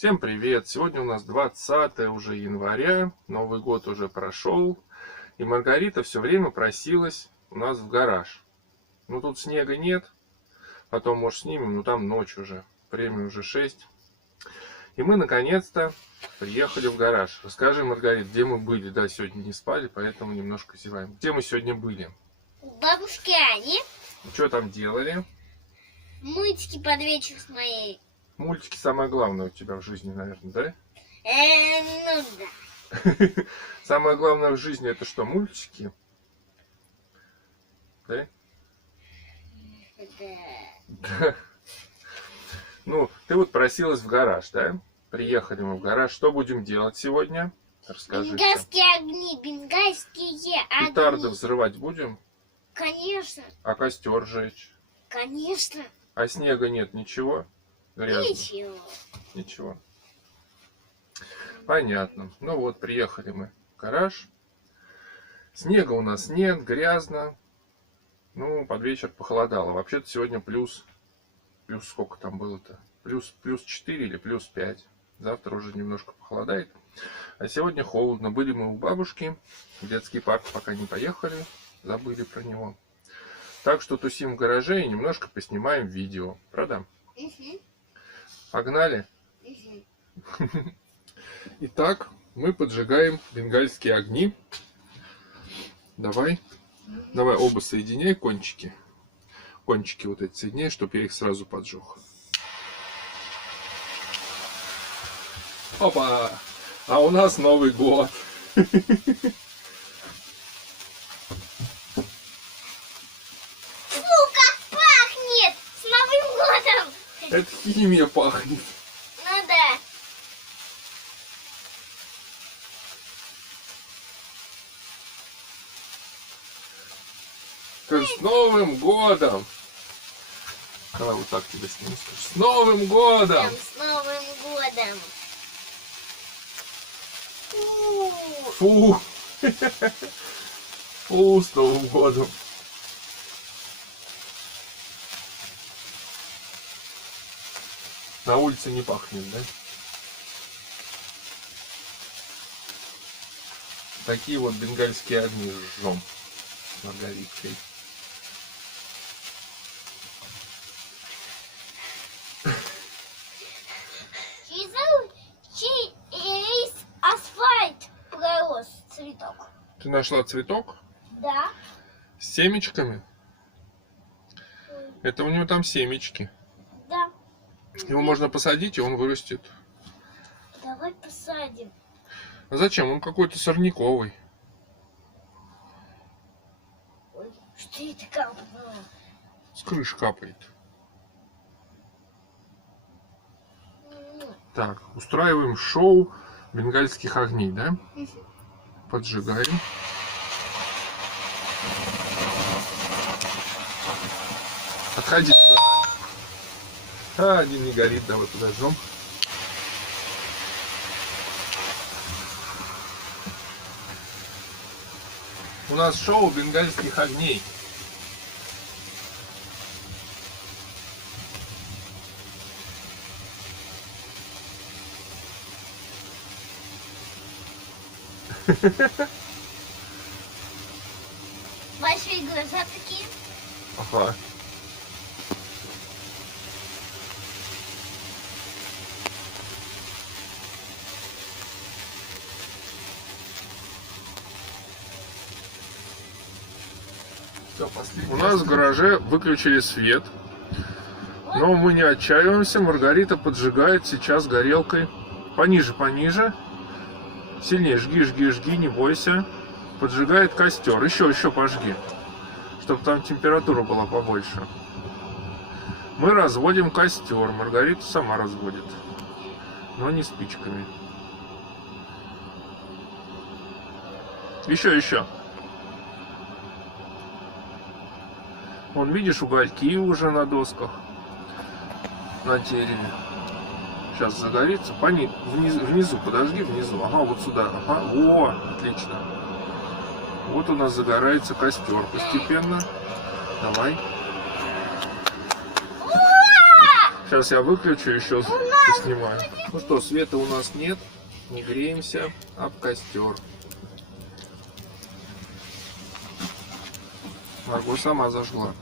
Всем привет! Сегодня у нас 20 уже января, Новый год уже прошел, и Маргарита все время просилась у нас в гараж. Ну тут снега нет, потом может снимем, но там ночь уже, время уже 6. И мы наконец-то приехали в гараж. Расскажи, Маргарита, где мы были? Да, сегодня не спали, поэтому немножко зеваем. Где мы сегодня были? У бабушки Ани. Что там делали? Мультики под вечер с моей. Мультики самое главное у тебя в жизни, наверное, да? Ну да. Самое главное в жизни это что, мультики? Да? Да. Ну, ты вот просилась в гараж, да? Приехали мы в гараж. Что будем делать сегодня? Расскажи. Бенгальские огни, бенгальские огни. Петарды взрывать будем? Конечно. А костер жечь? Конечно. А снега нет, ничего? Грязно? Ничего. Ничего. Понятно. Ну вот, приехали мы в гараж. Снега у нас нет, грязно. Ну, под вечер похолодало. Вообще-то сегодня плюс сколько там было-то? Плюс 4 или плюс 5. Завтра уже немножко похолодает. А сегодня холодно. Были мы у бабушки. В детский парк пока не поехали. Забыли про него. Так что тусим в гараже и немножко поснимаем видео. Правда? Угу. Погнали? Угу. Итак, мы поджигаем бенгальские огни. Давай оба соединяй кончики. Кончики вот эти соединяй, чтобы я их сразу поджег. Опа! А у нас Новый год. Фу, как пахнет! С Новым годом! Это химия пахнет. Ну да. С Новым годом! Давай вот так тебе сниму. С Новым годом! Прям с Новым годом! Фу! Фу, с Новым годом! На улице не пахнет, да? Такие вот бенгальские огни жжем с Маргариткой. Через асфальт пророс цветок. Ты нашла цветок Да. с семечками? Это у него там семечки. Да. Его можно посадить, и он вырастет. Давай посадим. А зачем? Он какой-то сорняковый. Ой, что это капнуло? С крыши капает. Так, устраиваем шоу бенгальских огней, да? Поджигаем. Отходи туда. А, один не горит, давай подожжем. У нас шоу бенгальских огней. Большие глаза такие. Ага. У нас в гараже выключили свет, но мы не отчаиваемся. Маргарита поджигает сейчас горелкой. Пониже, пониже. Сильнее жги, жги, жги, не бойся. Поджигает костер. Еще пожги, чтобы там температура была побольше. Мы разводим костер. Маргарита сама разводит, но не спичками. Еще. Вон, видишь, угольки уже на досках, на дереве. Сейчас загорится. Внизу, подожди, внизу. Ага, вот сюда. Ага, о, отлично. Вот у нас загорается костер постепенно. Давай. Сейчас я выключу, еще снимаю. Ну что, света у нас нет. Не греемся об костер. Марго сама зажгла.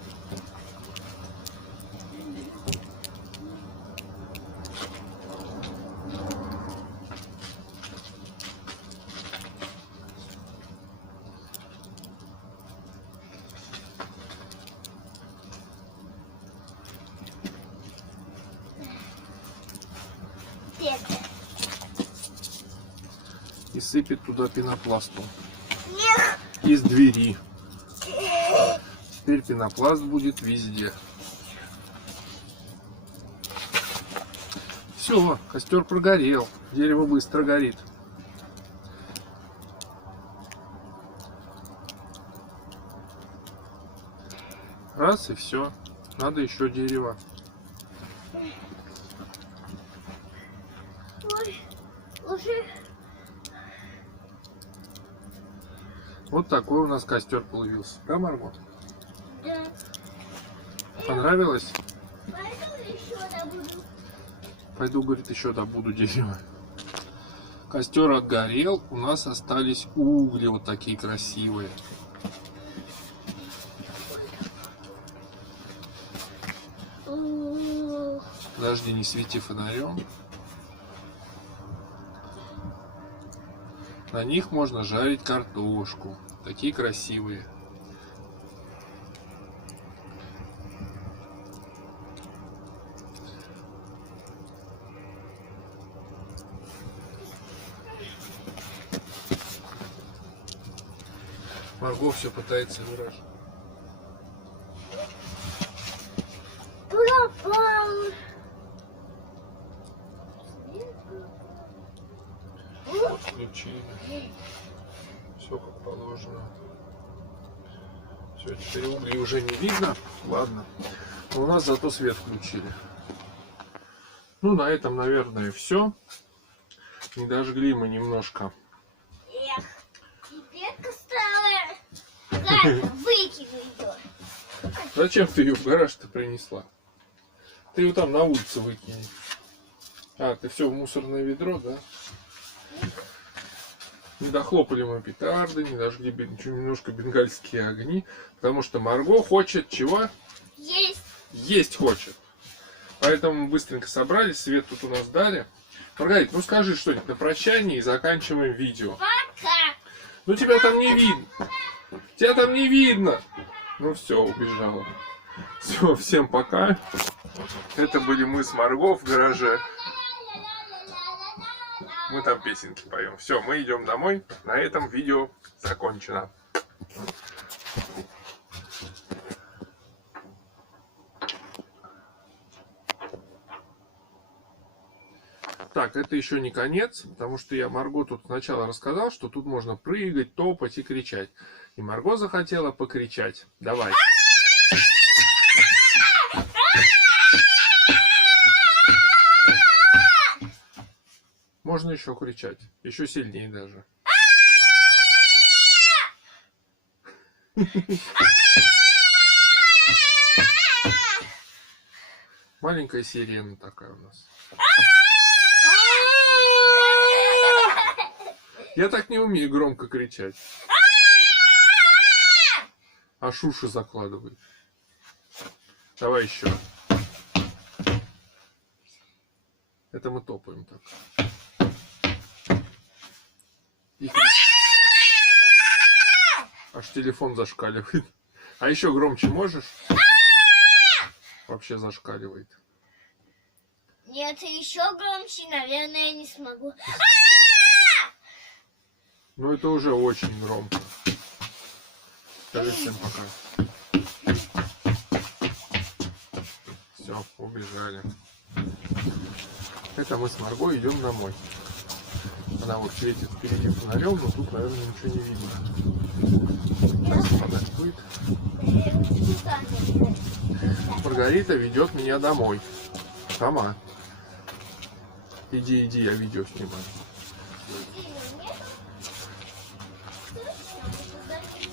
И сыпет туда пенопластом из двери. Теперь пенопласт будет везде. Все, костер прогорел. Дерево быстро горит. Раз и все. Надо еще дерево. Ой, уже. Вот такой у нас костер получился. Да, Марго? Да. Понравилось? Пойду еще добуду. Пойду, говорит, еще добуду дерево. Костер отгорел. У нас остались угли вот такие красивые. Подожди, не свети фонарем. На них можно жарить картошку. Такие красивые. Марго все пытается выражать. Пропал. Включили. Все как положено. Все, теперь угли уже не видно. Ладно. Но у нас зато свет включили. Ну, на этом, наверное, все. Не дожгли мы немножко. Эх, теперь старая. Ладно, выкину ее. Зачем ты ее в гараж-то принесла? Ты ее там на улице выкинь. А, ты все в мусорное ведро, да? Не дохлопали мы петарды, не дожгли немножко бенгальские огни, потому что Марго хочет чего? Есть. Есть хочет. Поэтому мы быстренько собрались, свет тут у нас дали. Маргарита, ну скажи что-нибудь на прощание и заканчиваем видео. Пока. Ну тебя там не видно. Тебя там не видно. Ну все, убежала. Все, всем пока. Это были мы с Марго в гараже. Мы там песенки поем. Все, мы идем домой. На этом видео закончено. Так, это еще не конец, потому что я Марго тут сначала рассказал, что тут можно прыгать, топать и кричать. И Марго захотела покричать. Давай. Можно еще кричать. Еще сильнее даже. Маленькая сирена такая у нас. Я так не умею громко кричать. Аж уши закладывает. Давай еще. Это мы топаем так. И... Аж телефон зашкаливает. А еще громче можешь? Вообще зашкаливает. Нет, еще громче, наверное, я не смогу. Ну это уже очень громко. Скажи всем пока. Все, убежали. Это мы с Марго идем домой. Она вот светит впереди фонарем, но тут, наверное, ничего не видно. Сейчас фонарь будет. Маргарита ведет меня домой. Сама. Иди, иди, я видео снимаю.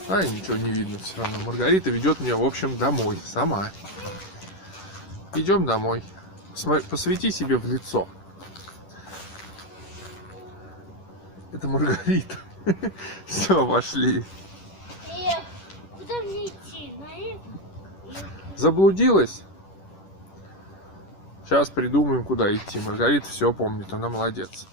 А, ничего не видно все равно. Маргарита ведет меня, в общем, домой. Сама. Идем домой. Посвети себе в лицо. Это Маргарита. Все, вошли. Куда мне идти? На это? Заблудилась? Сейчас придумаем, куда идти. Маргарита все помнит, она молодец.